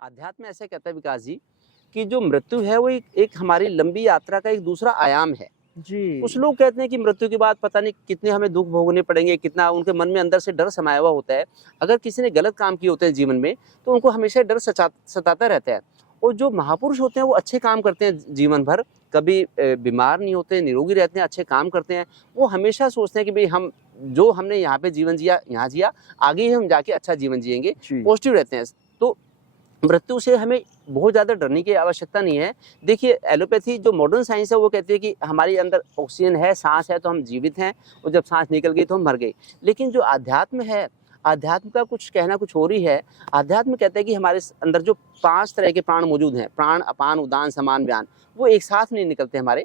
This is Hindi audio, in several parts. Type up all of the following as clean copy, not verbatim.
अध्यात्म ऐसे कहता है विकास जी कि जो मृत्यु है वो एक हमारी लंबी यात्रा का एक दूसरा आयाम है। जी। कुछ लोग कहते हैं कि मृत्यु के बाद पता नहीं कितने हमें दुख भोगने पड़ेंगे, कितना उनके मन में अंदर से डर समाया हुआ होता है। अगर किसी ने गलत काम किए होते हैं जीवन में तो उनको हमेशा डर सताता रहता है। और जो महापुरुष होते हैं वो अच्छे काम करते हैं जीवन भर, कभी बीमार नहीं होते, निरोगी रहते हैं, अच्छे काम करते हैं। वो हमेशा सोचते हैं कि भाई हम जो हमने यहाँ पे जीवन जिया यहाँ जिया, आगे ही हम जाके अच्छा जीवन जिएंगे, पॉजिटिव रहते हैं। तो मृत्यु से हमें बहुत ज़्यादा डरने की आवश्यकता नहीं है। देखिए एलोपैथी जो मॉडर्न साइंस है वो कहती है कि हमारे अंदर ऑक्सीजन है, सांस है तो हम जीवित हैं, और जब सांस निकल गई तो हम मर गए। लेकिन जो अध्यात्म है, अध्यात्म का कुछ कहना कुछ और ही है। अध्यात्म कहता है कि हमारे अंदर जो 5 तरह के प्राण मौजूद हैं, प्राण, अपान, उदान, समान, व्यान, वो एक साथ नहीं निकलते हमारे।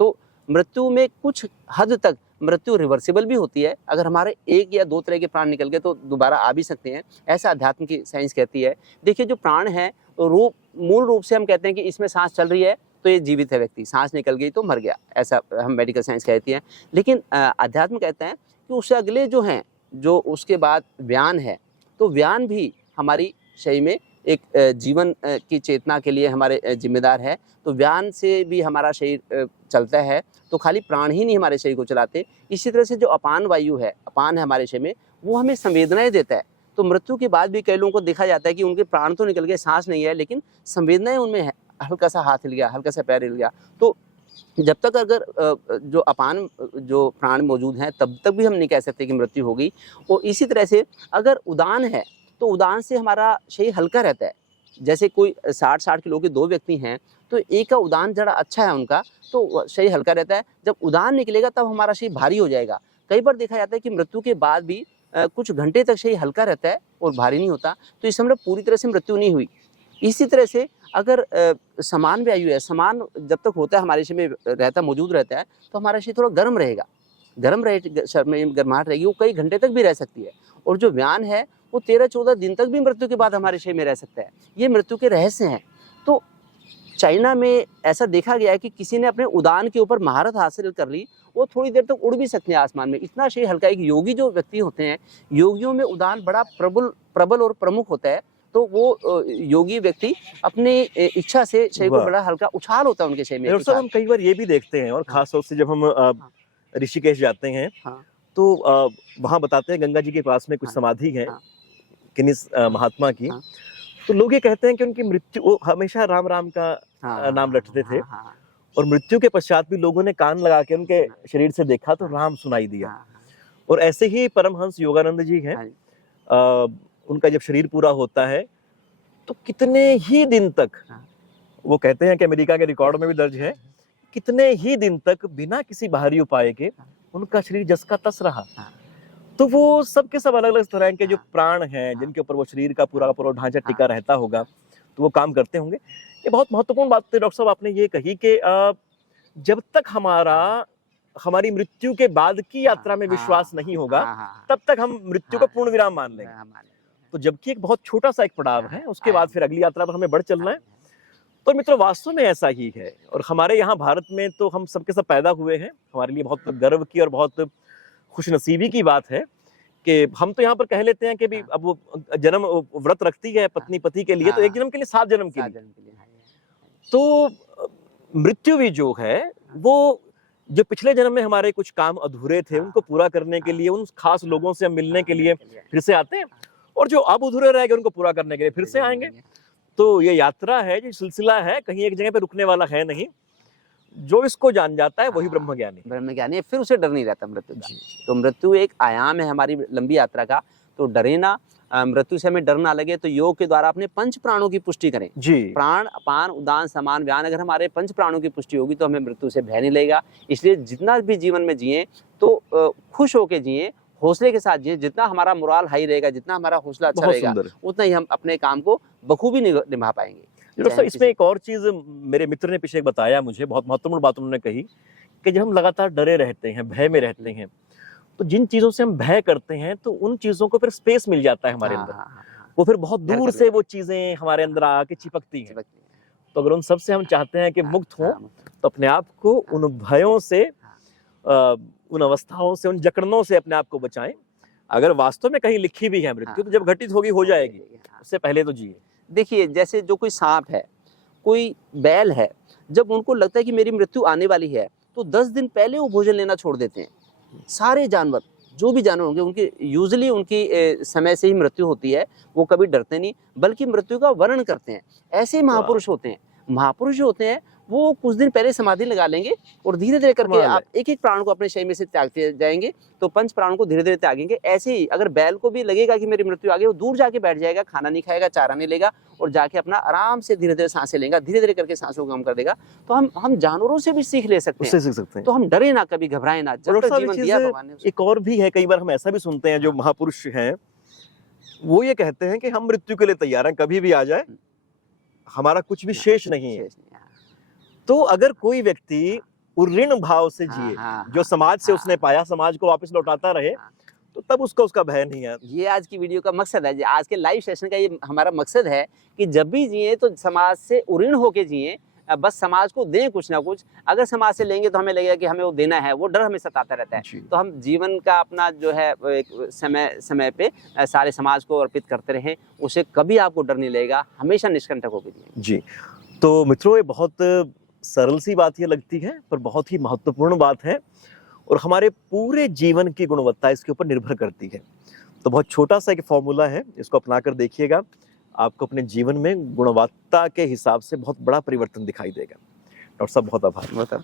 तो मृत्यु में कुछ हद तक मृत्यु रिवर्सिबल भी होती है। अगर हमारे 1 या 2 तरह के प्राण निकल गए तो दोबारा आ भी सकते हैं, ऐसा अध्यात्म की साइंस कहती है। देखिए जो प्राण है तो मूल रूप से हम कहते हैं कि इसमें सांस चल रही है तो ये जीवित है व्यक्ति, सांस निकल गई तो मर गया, ऐसा हम मेडिकल साइंस कहती है। लेकिन अध्यात्म कहता है कि उससे अगले जो हैं, जो उसके बाद व्यान है, तो व्यान भी हमारी शरीर में एक जीवन की चेतना के लिए हमारे जिम्मेदार है। तो व्यान से भी हमारा शरीर चलता है। तो खाली प्राण ही नहीं हमारे शरीर को चलाते। इसी तरह से जो अपान वायु है, अपान है हमारे शरीर में, वो हमें संवेदनाएं देता है। तो मृत्यु के बाद भी कई लोगों को देखा जाता है कि उनके प्राण तो निकल गए, सांस नहीं है, लेकिन संवेदनाएं उनमें है। हल्का सा हाथ हिल गया, हल्का सा पैर हिल गया। तो जब तक अगर जो अपान जो प्राण मौजूद हैं तब तक भी हम नहीं कह सकते कि मृत्यु हो गई। और इसी तरह से अगर उदान है तो उदान से हमारा शरीर हल्का रहता है। जैसे कोई 60-60 किलो के 2 व्यक्ति हैं तो एक का उदान जरा अच्छा है उनका, तो शरीर हल्का रहता है। जब उदान निकलेगा तब हमारा शरीर भारी हो जाएगा। कई बार देखा जाता है कि मृत्यु के बाद भी कुछ घंटे तक शरीर हल्का रहता है और भारी नहीं होता। तो इस समय पूरी तरह से मृत्यु नहीं हुई। इसी तरह से अगर समान भी आयु है, समान जब तक होता है हमारे शरीर में रहता, मौजूद रहता है, तो हमारा शरीर थोड़ा गर्म रहेगा, गर्म रहे, शरीर में गर्माहट रहेगी, वो कई घंटे तक भी रह सकती है। और जो व्यान है वो 13-14 दिन तक भी मृत्यु के बाद हमारे शरीर में रह सकता है। ये मृत्यु के रहस्य हैं। तो चाइना में ऐसा देखा गया है कि किसी ने अपने उड़ान के ऊपर महारत हासिल कर ली, वो थोड़ी देर तक उड़ भी सकते हैं आसमान में, इतना शरीर हल्का है। एक योगी जो व्यक्ति होते हैं, योगियों में उड़ान बड़ा प्रबल और प्रमुख होता है। तो वो योगी व्यक्ति अपने इच्छा से शरीर को बड़ा हल्का उछाल होता है उनके शरीर में। हम कई बार ये भी देखते हैं, और खास तौर से जब हम ऋषिकेश जाते हैं, तो वहाँ बताते हैं गंगा जी के पास में कुछ समाधि है किन्हीं महात्मा की। तो लोग ये कहते हैं कि उनकी मृत्यु, वो हमेशा राम राम का नाम रटते थे, और मृत्यु के पश्चात भी लोगों ने कान लगा के उनके शरीर से देखा तो राम सुनाई दिया। और ऐसे ही परमहंस योगानंद जी हैं, उनका जब शरीर पूरा होता है तो कितने ही दिन तक, वो कहते हैं कि अमेरिका के रिकॉर्ड में भी दर्ज है, कितने ही दिन तक बिना किसी बाहरी उपाय के उनका शरीर जस का तस रहा। तो वो सब के सब अलग अलग तरह के जो प्राण हैं, जिनके ऊपर वो शरीर का पूरा ढांचा टिका रहता होगा, तो वो काम करते होंगे। ये बहुत महत्वपूर्ण बात है डॉक्टर साहब आपने ये कही कि जब तक हमारी मृत्यु के बाद की यात्रा में विश्वास नहीं होगा, तब तक हम मृत्यु को पूर्ण विराम मान लेंगे। तो जबकि एक बहुत छोटा सा एक पड़ाव है, उसके बाद फिर अगली यात्रा पर हमें बढ़ चलना है। तो मित्रों, वास्तव में ऐसा ही है। और हमारे यहाँ भारत में तो हम सबके सब पैदा हुए हैं। हमारे लिए बहुत गर्व की और बहुत खुशनसीबी की बात है कि हम तो यहाँ पर कह लेते हैं कि भी अब वो जन्म व्रत रखती है पत्नी पति के लिए, तो 1 जन्म के लिए 7 जन्म के लिए। तो मृत्यु भी जो है, वो जो पिछले जन्म में हमारे कुछ काम अधूरे थे उनको पूरा करने के लिए, उन खास लोगों से हम मिलने के लिए फिर से आते हैं, और जो अब अधूरे रह गए उनको पूरा करने के लिए फिर से आएंगे। तो ये यात्रा है, जो सिलसिला है, कहीं एक जगह पे रुकने वाला है नहीं। जो इसको जान जाता है वही ब्रह्मज्ञानी है, फिर उसे डर नहीं रहता मृत्यु का। तो मृत्यु एक आयाम है हमारी लंबी यात्रा का। तो डरे ना, मृत्यु से हमें डर ना लगे, तो योग के द्वारा अपने 5 प्राणों की पुष्टि करें जी। प्राण, अपान, उदान, समान, व्यान। अगर हमारे 5 प्राणों की पुष्टि होगी तो हमें मृत्यु से भय नहीं लगेगा। इसलिए जितना भी जीवन में जिए तो खुश होकर जिए, हौसले के साथ जिए। जितना हमारा मोराल हाई रहेगा, जितना हमारा हौसला अच्छा रहेगा, उतना ही हम अपने काम को बखूबी निभा पाएंगे। दोस्तों, इसमें एक और चीज मेरे मित्र ने पीछे बताया मुझे, बहुत महत्वपूर्ण बात उन्होंने कही कि जब हम लगातार डरे रहते हैं, भय में रहते हैं, तो जिन चीजों से हम भय करते हैं तो उन चीजों को फिर स्पेस मिल जाता है हमारे अंदर। वो फिर बहुत दूर से वो चीजें हमारे अंदर आके चिपकती हैं। तो अगर उन सब से हम चाहते हैं कि मुक्त हो, तो अपने आप को उन भयों से, उन अवस्थाओं से, उन जकड़नों से अपने आप को बचाएं। अगर वास्तव में कहीं लिखी भी है मृत्यु, तो जब घटित होगी हो जाएगी, उससे पहले तो जिए। देखिए जैसे जो कोई सांप है, कोई बैल है, जब उनको लगता है कि मेरी मृत्यु आने वाली है तो 10 दिन पहले वो भोजन लेना छोड़ देते हैं। सारे जानवर, जो भी जानवर होंगे, उनकी यूजुअली उनकी समय से ही मृत्यु होती है। वो कभी डरते नहीं बल्कि मृत्यु का वर्ण करते हैं। ऐसे ही महापुरुष होते हैं। महापुरुष जो होते हैं वो कुछ दिन पहले समाधि लगा लेंगे और धीरे धीरे करके कमाल है। आप एक एक प्राण को अपने शरीर में से त्यागते जाएंगे, तो पंच प्राणों को धीरे धीरे त्यागेंगे। ऐसे ही अगर बैल को भी लगेगा कि मेरी मृत्यु आ गई, वो दूर जाके बैठ जाएगा, खाना नहीं खाएगा, चारा नहीं लेगा और जाके अपना आराम से धीरे धीरे सांसें लेगा, धीरे धीरे करके सांसों को कम कर देगा। तो हम जानवरों से भी सीख ले सकते उससे हैं। सीख सकते हैं। तो हम डरे ना, कभी घबराए ना, और जब डॉक्टर तक साहब जीवन एक दिया चीज़ भगवान ने उसे। एक और भी है, कई बार हम ऐसा भी सुनते हैं, जो हाँ। महापुरुष हैं वो ये कहते हैं कि हम मृत्यु के लिए तैयार हैं, कभी भी आ जाए, हमारा कुछ भी शेष नहीं है। शेष नहीं, हाँ। तो अगर कोई व्यक्ति ऋण भाव से हाँ, जिए, हाँ, जो समाज से हाँ, उसने पाया, समाज को वापस लौटाता रहे, हाँ। तो तब उसका भय नहीं है। ये आज की वीडियो का मकसद है। आज के लाइव सेशन का ये हमारा मकसद है कि जब भी जिए तो समाज से ऋण होके जिए, बस समाज को दें कुछ ना कुछ। अगर समाज से लेंगे तो हमें लगेगा कि हमें वो देना है, वो डर हमें सताता रहता है। जी। तो हम जीवन का अपना जो है एक समय समय पे सारे समाज को अर्पित करते रहें, उसे कभी आपको डर नहीं लगेगा, हमेशा निष्कंटक होकर जिए। जी, तो मित्रों, ये बहुत सरल सी बात ये लगती है, पर बहुत ही महत्वपूर्ण बात है और हमारे पूरे जीवन की गुणवत्ता इसके ऊपर निर्भर करती है। तो बहुत छोटा सा एक फॉर्मूला है, इसको अपनाकर देखिएगा, आपको अपने जीवन में गुणवत्ता के हिसाब से बहुत बड़ा परिवर्तन दिखाई देगा। डॉक्टर साहब, बहुत आभार।